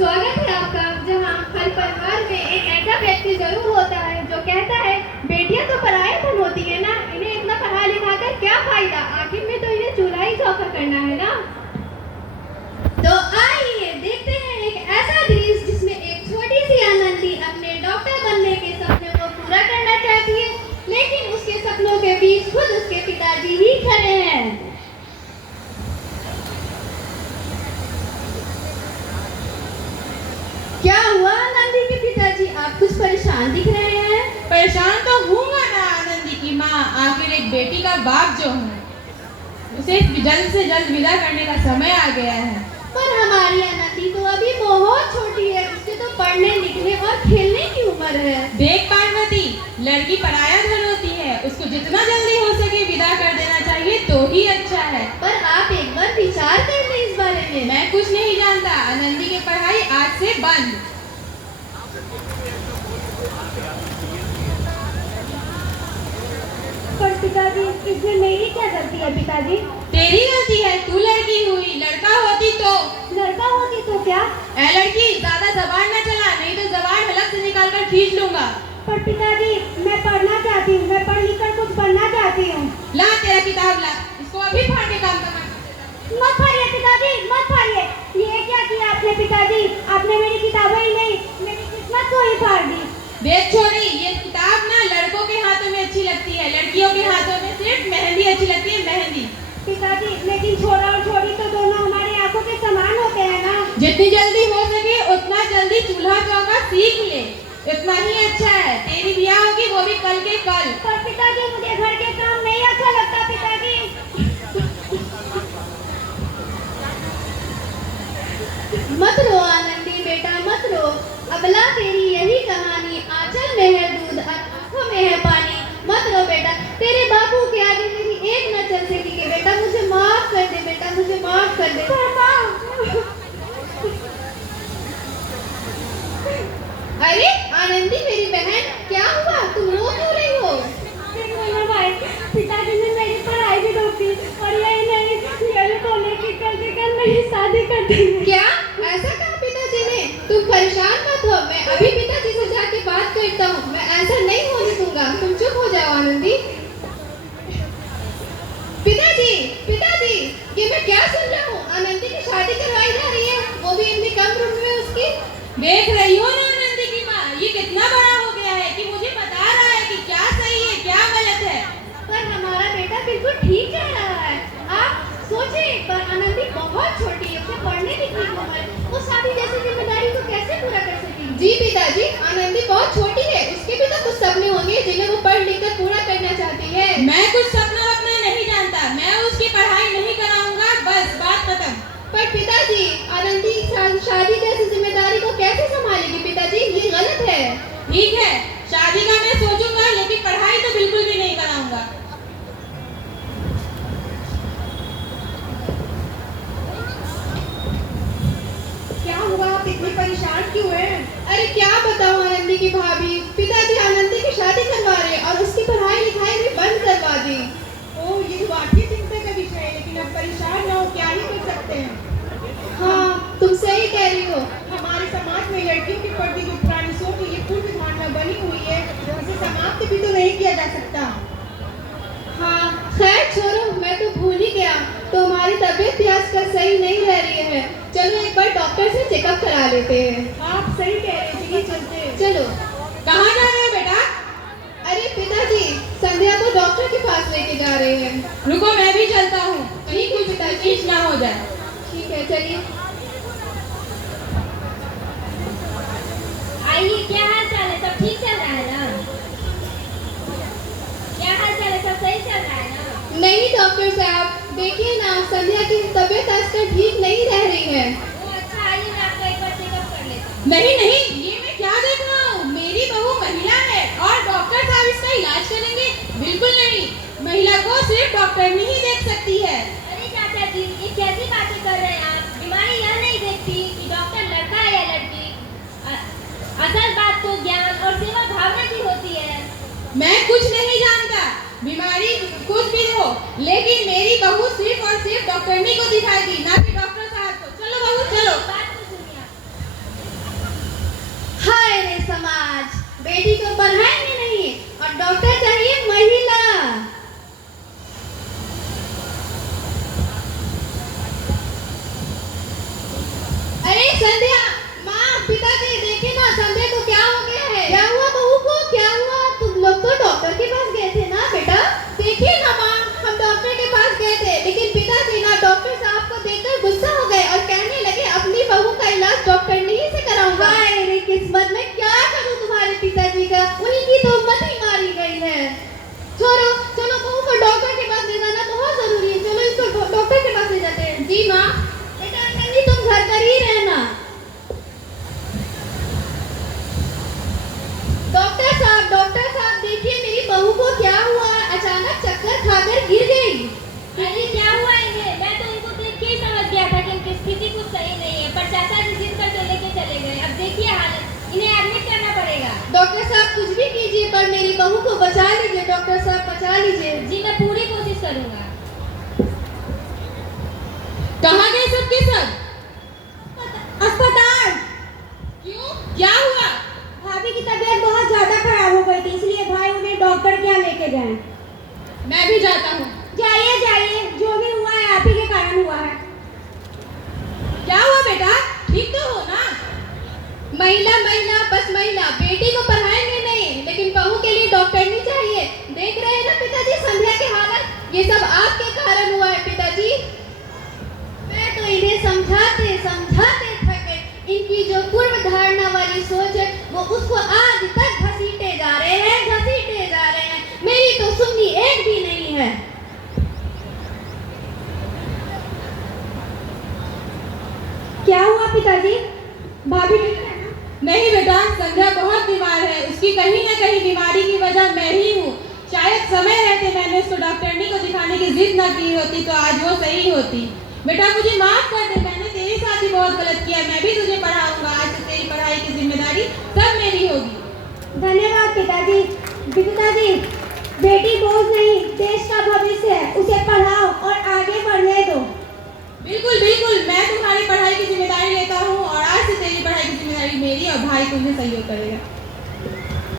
स्वागत है आपका, जहां हर परिवार में एक ऐसा व्यक्ति जरूर होता है जो कहता है बेटियां तो पराया धन होती है ना, इन्हें इतना पढ़ा लिखा कर क्या फायदा, आखिर में तो इन्हें चूल्हा ही चौका करना है ना। तो आइए देखते हैं एक ऐसा दृश्य जिसमें एक छोटी सी आनंदी अपने डॉक्टर बनने के सपने को पूरा करना चाहती है, लेकिन उसके सपनों के बीच खुद उसके पिताजी ही खड़े हैं। क्या हुआ आनंदी के पिताजी, आप कुछ परेशान दिख रहे हैं। परेशान तो हूँगा ना आनंदी की माँ, आखिर एक बेटी का बाप जो हूँ, उसे जल्द से जल्द विदा करने का समय आ गया है। पर हमारी आनंदी तो अभी बहुत छोटी है, उसके तो पढ़ने लिखने और खेलने की उम्र है। देख पार्वती, लड़की पराया धन होती है, उसको जितना जल्दी हो सके विदा कर देना चाहिए तो ही अच्छा है। पर आप एक बार विचार कर लें इस बारे में। मैं कुछ नहीं जानता, आनंदी की पढ़ाई आज से बंद। पर पिताजी, इसमें मेरी क्या गलती है पिताजी। तेरी गलती है, तू लड़की हुई, लड़का होती तो। लड़का होती तो क्या। ए लड़की, ज्यादा जबान न चला, नहीं तो जबान हलक से निकाल कर खींच लूंगा। पर पिताजी, मैं पढ़ना चाहती हूँ, मैं पढ़ लिख कर कुछ बनना चाहती हूँ। ला तेरा किताब ला, इसको अभी फाड़ के काम करना। मत फाड़िए पिताजी, मत फाड़िए। ये क्या किया आपने पिताजी, आपने मेरी किताबें ही नहीं, मेरी किस्मत को ही फाड़ दी। देख छोरी, ये किताब ना लड़कों के हाथों में अच्छी लगती है, लड़कियों के हाथों में सिर्फ मेहंदी अच्छी लगती है, मेहंदी। पिताजी, लेकिन छोरा और छोरी तो दोनों हमारी आंखों के समान होते हैं ना। जितनी जल्दी हो सके उतना जल्दी चूल्हा चौका सीख ले, इतना ही अच्छा है। तेरी ब्याह होगी वो भी कल के कल। पर पिताजी, मुझे घर के काम नहीं अच्छा लगता पिताजी। मत रो आनंदी बेटा, मत रो। अबला तेरी यही कहानी, आंचल में है दूध और आंखों में है पानी। मत रो बेटा, तेरे बापू के आगे मेरी एक न चल सकेगी बेटा, मुझे माफ कर दे बेटा, मुझे माफ कर दे। अरे आनंदी मेरी बहन, क्या हुआ, तुम रो क्यों रही हो। भाई, पिताजी ने मेरी पढ़ाई भी रोक दी और यही नहीं, को लेके कल मेरी शादी कर दी। क्या ऐसा कहा पिताजी ने। तुम परेशान मत हो, मैं अभी पिताजी से जाके बात करता हूँ, मैं ऐसा नहीं होने दूंगा, तुम चुप हो जाओ आनंदी। पिताजी, पिताजी, ये मैं क्या सुन रहा हूँ, आनंदी की शादी करवाई जा रही है, वो भी इतनी कम उम्र में उसकी। देख रही हो ना आनंदी की माँ, ये कितना बड़ा हो गया है कि मुझे बता रहा है कि क्या सही है क्या गलत है। पर हमारा बेटा बिल्कुल ठीक कह रहा है। आप सोचिए एक बार, आनंदी बहुत छोटी है, उसे पढ़ने लिखने की उम्र है, वो शादी जैसी जिम्मेदारी को कैसे पूरा कर सकेगी। जी पिताजी, आनंदी बहुत छोटी है, उसके भी तो कुछ सपने होंगे जिन्हें वो पढ़ लिख कर पूरा करना चाहती है। मैं कुछ सपना वपना नहीं जानता, मैं उसकी पढ़ाई नहीं कराऊंगा, बस बात खत्म। पर पिताजी, आनंदी शादी जैसी जिम्मेदारी को कैसे संभालेगी पिताजी, ये गलत है। ठीक है, शादी का मैं सोचूंगा, लेकिन पढ़ाई तो बिल्कुल भी नहीं कराऊंगा। क्या हुआ, आप इतनी परेशान क्यों हैं? अरे क्या बताऊं आनंदी की भाभी, पिताजी आनंदी की शादी करवा रहे हैं और उसकी पढ़ाई लिखाई भी बंद करवा दी। ओह, ये तो वाकई चिंता का विषय है, लेकिन अब परेशान ना हो, क्या ही कर सकते हैं। हाँ, तुम सही कह रही हो, हमारे समाज में लड़कियों के प्रति जो पुरानी सोच है, ये पूर्व धारणा बनी हुई है, इसे समाप्त भी तो नहीं किया जा सकता। हाँ खैर छोड़ो, मैं तो भूल ही गया, तो हमारी तबीयत भी आजकल सही नहीं रह रही है, चलो एक बार डॉक्टर से चेकअप करा लेते हैं। आप सही कह रहे हैं, चलिए चलते हैं। चलो। कहाँ जा रहे हो बेटा। अरे पिताजी, संध्या को डॉक्टर के पास लेके जा रहे हैं। रुको मैं भी चलता हूँ, कहीं कुछ तशवीश ना हो जाए। ठीक है, चलिए। आइए, क्या हाल चाल है, सब ठीक चल रहा है ना। क्या हाल चाल है, सब सही चल रहा है ना। नहीं डॉक्टर साहब, देखिए ना, संध्या की तबीयत आजकल ठीक नहीं रह रही है। अच्छा, आइए मैं आपका एक बार चेकअप कर लेता हूँ। नहीं नहीं, ये मैं क्या देख रहा हूँ, मेरी बहू महिला है और डॉक्टर साहब इसका इलाज करेंगे, बिल्कुल नहीं। महिला को सिर्फ डॉक्टर ही देख सकती है। अरे चाचा जी, ये कैसी बातें कर रहे हैं आप, बीमारी यह नहीं देखती कि डॉक्टर लड़का है या लड़की, असल बात तो ज्ञान और सेवा भावना की होती है। मैं कुछ नहीं जानता, बीमारी कुछ भी हो, लेकिन मेरी बहू सिर्फ और सिर्फ डॉक्टरनी को दिखाएगी, ना कि डॉक्टर साहब को। चलो बहू चलो। बात तो सुनिए। ही रहना। डॉक्टर साहब देखिए मेरी बहू को क्या हुआ, अचानक चक्कर खाकर गिर गई। अरे क्या हुआ इन्हें? मैं तो इनको देख के ही समझ गया था कि इनकी स्थिति कुछ सही नहीं है, पर चाचा जी जिद कर तो लेके चले गए। अब देखिए हालत, इन्हें एडमिट करना पड़ेगा। डॉक्टर साहब कुछ भी कीजिए पर मेरी बहू को बचा लीजिए। डॉक्टर साहब बचा लीजिए। जी मैं पूरी कोशिश करूंगा। कहाँ गए सबके सब? अस्पताल। क्यों, क्या हुआ? भाभी की तबीयत बहुत ज्यादा खराब हो गई थी, इसलिए भाई उन्हें डॉक्टर के यहाँ लेके गए। मैं भी जाता हूँ। जाइए जाइए, जो भी हुआ है आप ही के कारण हुआ है। क्या हुआ बेटा, ठीक तो हो ना? महिला बस महिला, बेटी को पढ़ाएंगे नहीं लेकिन बहू के लिए डॉक्टर नहीं चाहिए। देख रहे हैं ना पिताजी संध्या की हालत, ये सब आपके कारण हुआ है पिताजी। मैं तो इन्हें समझाते समझाते थक गई। इनकी जो पूर्व धारणा वाली सोच है वो उसको आज तक घसीटे जा रहे हैं। मेरी तो सुननी एक भी नहीं है। क्या हुआ पिताजी? भाभी ठीक है ना? नहीं बेटा, संध्या बहुत बीमार है। उसकी कहीं ना कहीं बीमारी की वजह मैं ही हूँ। शायद समय रहते मैंने उसको डॉक्टरनी को दिखाने की जिद न की होती तो आज वो सही होती। बेटा मुझे माफ कर दे, मैंने तेरे साथ ही बहुत गलत किया। मैं भी तुझे पढ़ाऊंगा, आज से तेरी पढ़ाई की जिम्मेदारी सब मेरी होगी। धन्यवाद पिताजी। पिताजी, बेटी बोझ नहीं, देश का भविष्य है, उसे पढ़ाओ